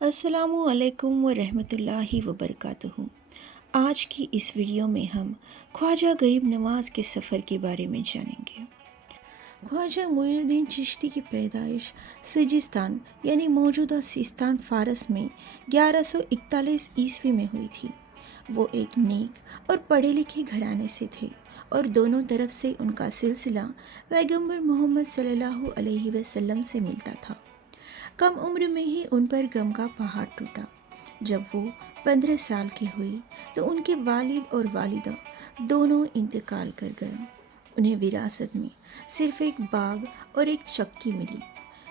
السلام علیکم ورحمۃ اللہ وبرکاتہ۔ آج کی اس ویڈیو میں ہم خواجہ غریب نواز کے سفر کے بارے میں جانیں گے۔ خواجہ معین الدین چشتی کی پیدائش سجستان یعنی موجودہ سیستان فارس میں 1141 میں ہوئی تھی۔ وہ ایک نیک اور پڑھے لکھے گھرانے سے تھے اور دونوں طرف سے ان کا سلسلہ پیغمبر محمد صلی اللہ علیہ وسلم سے ملتا تھا۔ کم عمر میں ہی ان پر غم کا پہاڑ ٹوٹا۔ جب وہ 15 سال کی ہوئی تو ان کے والد اور والدہ دونوں انتقال کر گئے۔ انہیں وراثت میں صرف ایک باغ اور ایک چکی ملی۔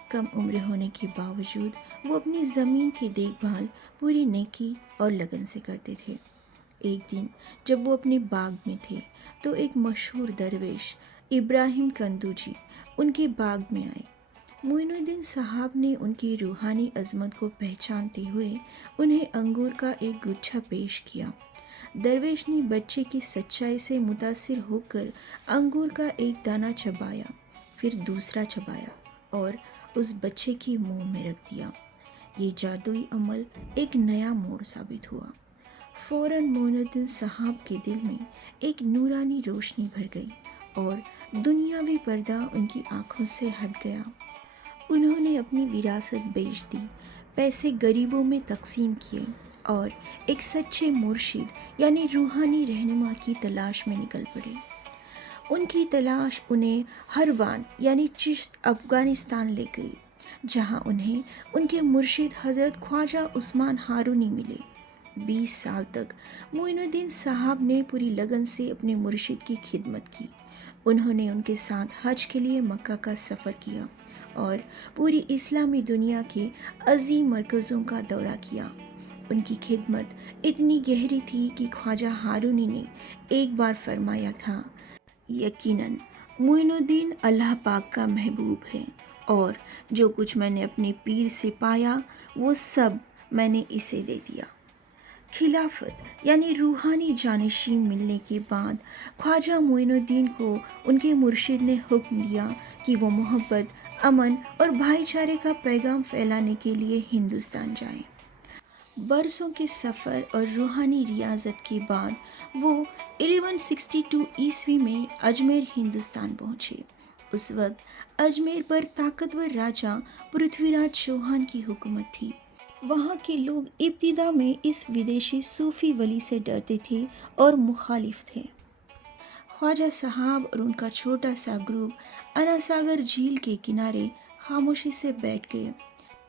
کم عمر ہونے کے باوجود وہ اپنی زمین کی دیکھ بھال پوری نیکی اور لگن سے کرتے تھے۔ ایک دن جب وہ اپنے باغ میں تھے تو ایک مشہور درویش ابراہیم کندوجی ان کے باغ میں آئے۔ معین الدین صاحب نے ان کی روحانی عظمت کو پہچانتے ہوئے انہیں انگور کا ایک گچھا پیش کیا۔ درویش نے بچے کی سچائی سے متاثر ہو کر انگور کا ایک دانہ چبایا، پھر دوسرا چبایا اور اس بچے کے منہ میں رکھ دیا۔ یہ جادوئی عمل ایک نیا موڑ ثابت ہوا۔ فوراً معین الدین صاحب کے دل میں ایک نورانی روشنی بھر گئی اور دنیاوی پردہ ان کی آنکھوں سے ہٹ گیا۔ انہوں نے اپنی وراثت بیچ دی، پیسے غریبوں میں تقسیم کیے اور ایک سچے مرشد یعنی روحانی رہنما کی تلاش میں نکل پڑے۔ ان کی تلاش انہیں ہروان یعنی چشت افغانستان لے گئی، جہاں انہیں ان کے مرشد حضرت خواجہ عثمان ہارونی ملے۔ 20 سال تک معین الدین صاحب نے پوری لگن سے اپنے مرشد کی خدمت کی۔ انہوں نے ان کے ساتھ حج کے لیے مکہ کا سفر کیا اور پوری اسلامی دنیا کے عظیم مرکزوں کا دورہ کیا۔ ان کی خدمت اتنی گہری تھی کہ خواجہ ہارونی نے ایک بار فرمایا تھا، یقیناً معین الدین اللہ پاک کا محبوب ہے اور جو کچھ میں نے اپنے پیر سے پایا وہ سب میں نے اسے دے دیا۔ خلافت یعنی روحانی جانشین ملنے کے بعد خواجہ معین الدین کو ان کے مرشد نے حکم دیا کہ وہ محبت، امن اور بھائی چارے کا پیغام پھیلانے کے لیے ہندوستان جائیں۔ برسوں کے سفر اور روحانی ریاضت کے بعد وہ 1162 میں اجمیر ہندوستان پہنچے۔ اس وقت اجمیر پر طاقتور راجا پرتھوی راج چوہان کی حکومت تھی۔ وہاں کے لوگ ابتدا میں اس ودیشی صوفی ولی سے ڈرتے تھے اور مخالف تھے۔ خواجہ صاحب اور ان کا چھوٹا سا گروپ انا ساگر جھیل کے کنارے خاموشی سے بیٹھ گئے۔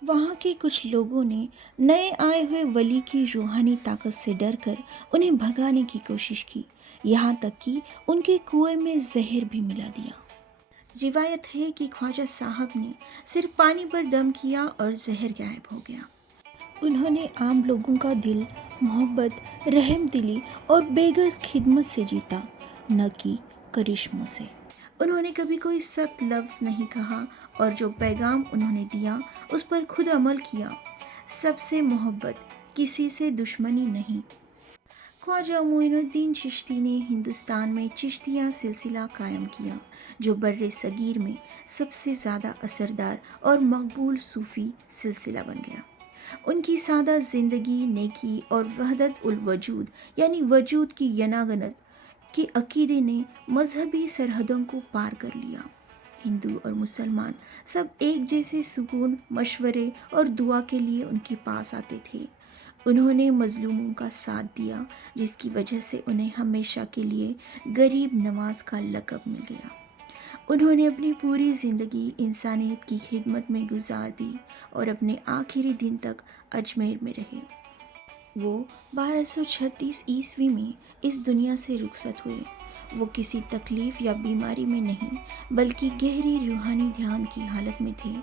وہاں کے کچھ لوگوں نے نئے آئے ہوئے ولی کی روحانی طاقت سے ڈر کر انہیں بھگانے کی کوشش کی، یہاں تک کہ ان کے کنویں میں زہر بھی ملا دیا۔ روایت ہے کہ خواجہ صاحب نے صرف پانی پر دم کیا اور زہر غائب ہو گیا۔ انہوں نے عام لوگوں کا دل محبت، رحم دلی اور بے غرض خدمت سے جیتا، نہ کہ کرشموں سے۔ انہوں نے کبھی کوئی سخت لفظ نہیں کہا اور جو پیغام انہوں نے دیا اس پر خود عمل کیا۔ سب سے محبت، کسی سے دشمنی نہیں۔ خواجہ معین الدین چشتی نے ہندوستان میں چشتیہ سلسلہ قائم کیا، جو بر صغیر میں سب سے زیادہ اثردار اور مقبول صوفی سلسلہ بن گیا۔ ان کی سادہ زندگی، نیکی اور وحدت الوجود یعنی وجود کی یناگنت کے عقیدے نے مذہبی سرحدوں کو پار کر لیا۔ ہندو اور مسلمان سب ایک جیسے سکون، مشورے اور دعا کے لیے ان کے پاس آتے تھے۔ انہوں نے مظلوموں کا ساتھ دیا، جس کی وجہ سے انہیں ہمیشہ کے لیے غریب نواز کا لقب مل گیا۔ انہوں نے اپنی پوری زندگی انسانیت کی خدمت میں گزار دی اور اپنے آخری دن تک اجمیر میں رہے۔ وہ 1236 میں اس دنیا سے رخصت ہوئے۔ وہ کسی تکلیف یا بیماری میں نہیں بلکہ گہری روحانی دھیان کی حالت میں تھے،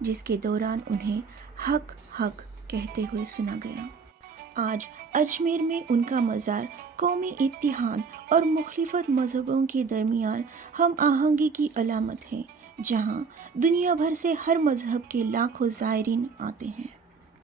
جس کے دوران انہیں حق حق کہتے ہوئے سنا گیا۔ آج اجمیر میں ان کا مزار قومی اتحاد اور مخالفت مذہبوں کے درمیان ہم آہنگی کی علامت ہے، جہاں دنیا بھر سے ہر مذہب کے لاکھوں زائرین آتے ہیں۔